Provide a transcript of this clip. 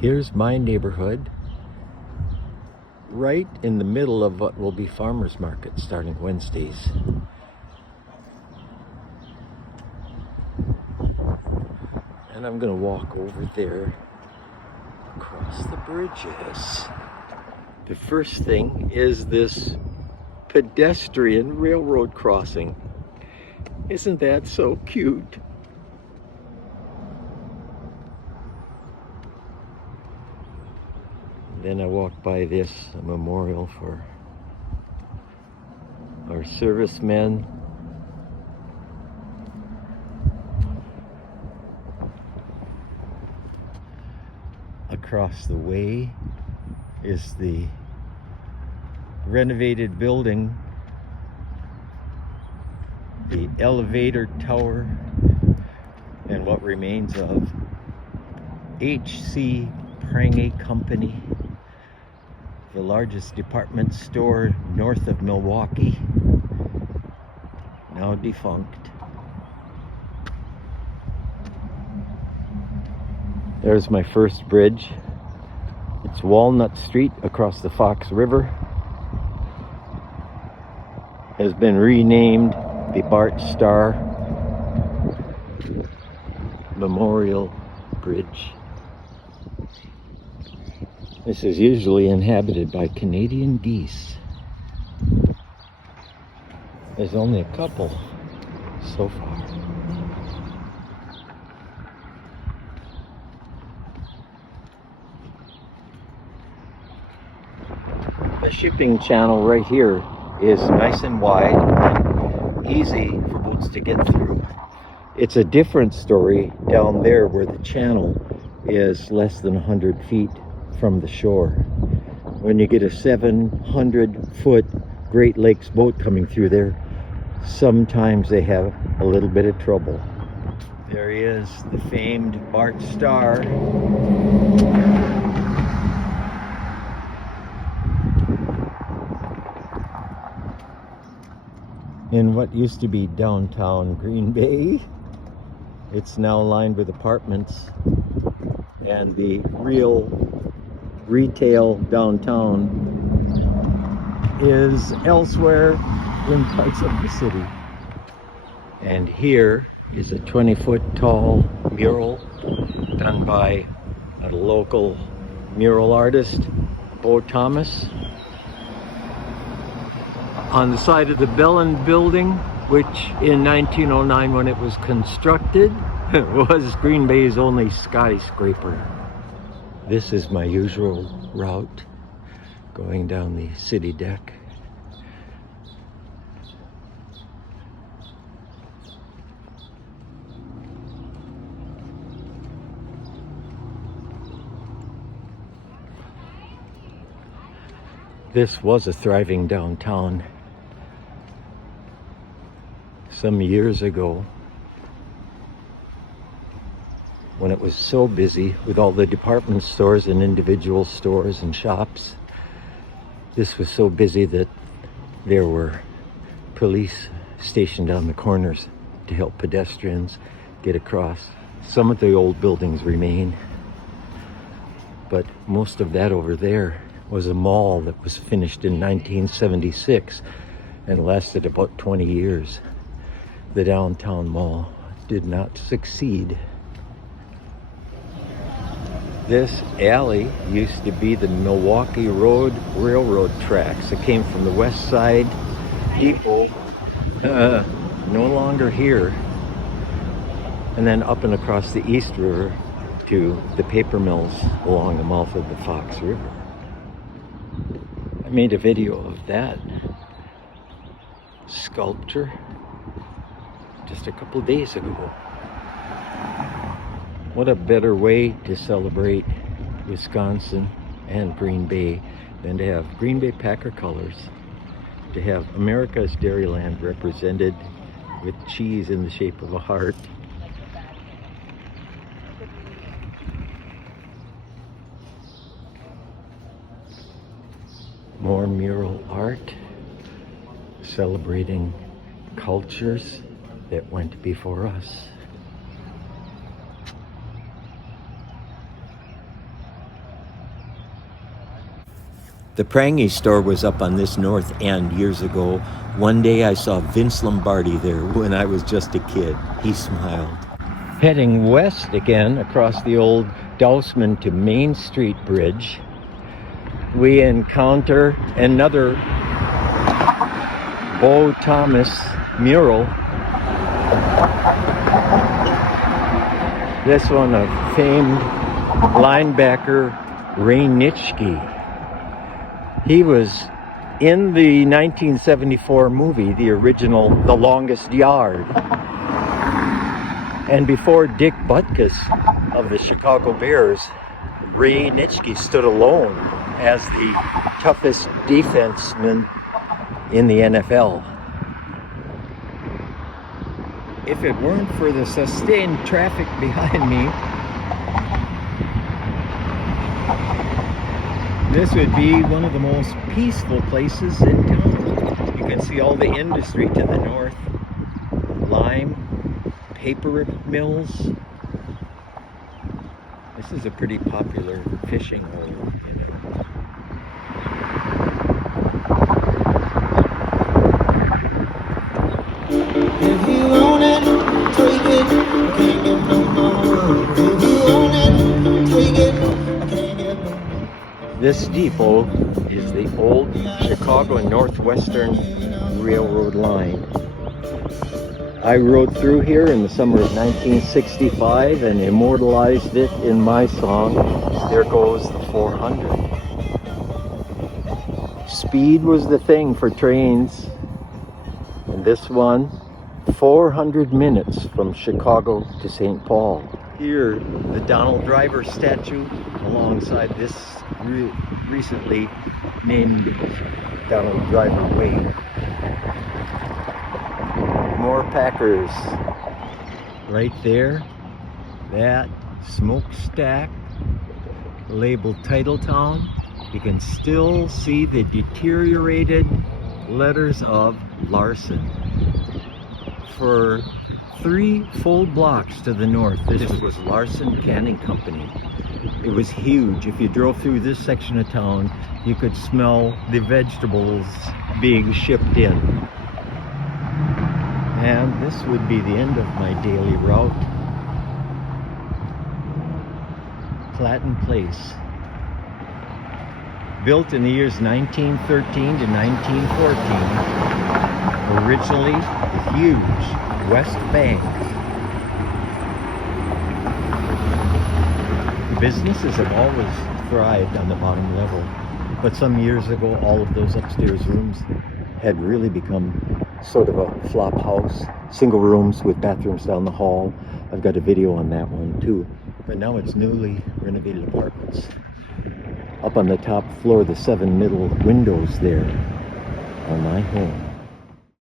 Here's my neighborhood, right in the middle of what will be farmers market starting Wednesdays. And I'm gonna walk over there across the bridges. The first thing is this pedestrian railroad crossing. Isn't that so cute? Then I walk by this memorial for our servicemen. Across the way is the renovated building, the elevator tower, and what remains of H.C. Prange Company, the largest department store north of Milwaukee, now defunct. There's my first bridge. It's Walnut Street across the Fox River. Has been renamed the Bart Starr Memorial Bridge. This is usually inhabited by Canadian geese. There's only a couple so far. The shipping channel right here is nice and wide and easy for boats to get through. It's a different story down there where the channel is less than 100 feet from the shore. When you get a 700-foot Great Lakes boat coming through there, sometimes they have a little bit of trouble. There he is, the famed Bart Starr. In what used to be downtown Green Bay, it's now lined with apartments, and the real retail downtown is elsewhere in parts of the city. And here is a 20-foot tall mural done by a local mural artist, Bo Thomas. On the side of the Bellin building, which in 1909 when it was constructed, was Green Bay's only skyscraper. This is my usual route going down the city deck. This was a thriving downtown some years ago, when it was so busy with all the department stores and individual stores and shops. This was so busy that there were police stationed on the corners to help pedestrians get across. Some of the old buildings remain, but most of that over there was a mall that was finished in 1976 and lasted about 20 years. The downtown mall did not succeed. This alley used to be the Milwaukee Road Railroad tracks. It came from the West Side Depot, no longer here, and then up and across the East River to the paper mills along the mouth of the Fox River. I made a video of that sculpture just a couple days ago. What a better way to celebrate Wisconsin and Green Bay than to have Green Bay Packer colors, to have America's Dairyland represented with cheese in the shape of a heart. More mural art celebrating cultures that went before us. The Prangy store was up on this north end years ago. One day I saw Vince Lombardi there when I was just a kid. He smiled. Heading west again across the old Dousman to Main Street Bridge, we encounter another Bo Thomas mural. This one of famed linebacker Ray Nitschke. He was in the 1974 movie, the original The Longest Yard. And before Dick Butkus of the Chicago Bears, Ray Nitschke stood alone as the toughest defenseman in the NFL. If it weren't for the sustained traffic behind me, this would be one of the most peaceful places in town. You can see all the industry to the north, lime, paper mills. This is a pretty popular fishing hole. If you own it, take it, I can't get no more. If you own it, take it, I can't get no more. This depot is the old Chicago Northwestern Railroad line. I rode through here in the summer of 1965 and immortalized it in my song, There Goes the 400. Speed was the thing for trains, and this one, 400 minutes from Chicago to St. Paul. Here, the Donald Driver statue alongside this recently named Donald Driver Way. More Packers. Right there, that smokestack labeled Titletown. You can still see the deteriorated letters of Larson. For 3 full blocks to the north, this was Larson Canning Company. It was huge. If you drove through this section of town, you could smell the vegetables being shipped in. And this would be the end of my daily route. Clatton Place. Built in the years 1913 to 1914. Originally, the huge West Bank. Businesses have always thrived on the bottom level, but some years ago, all of those upstairs rooms had really become sort of a flop house. Single rooms with bathrooms down the hall. I've got a video on that one too. But now it's newly renovated apartments. Up on the top floor, the 7 middle windows there are my home.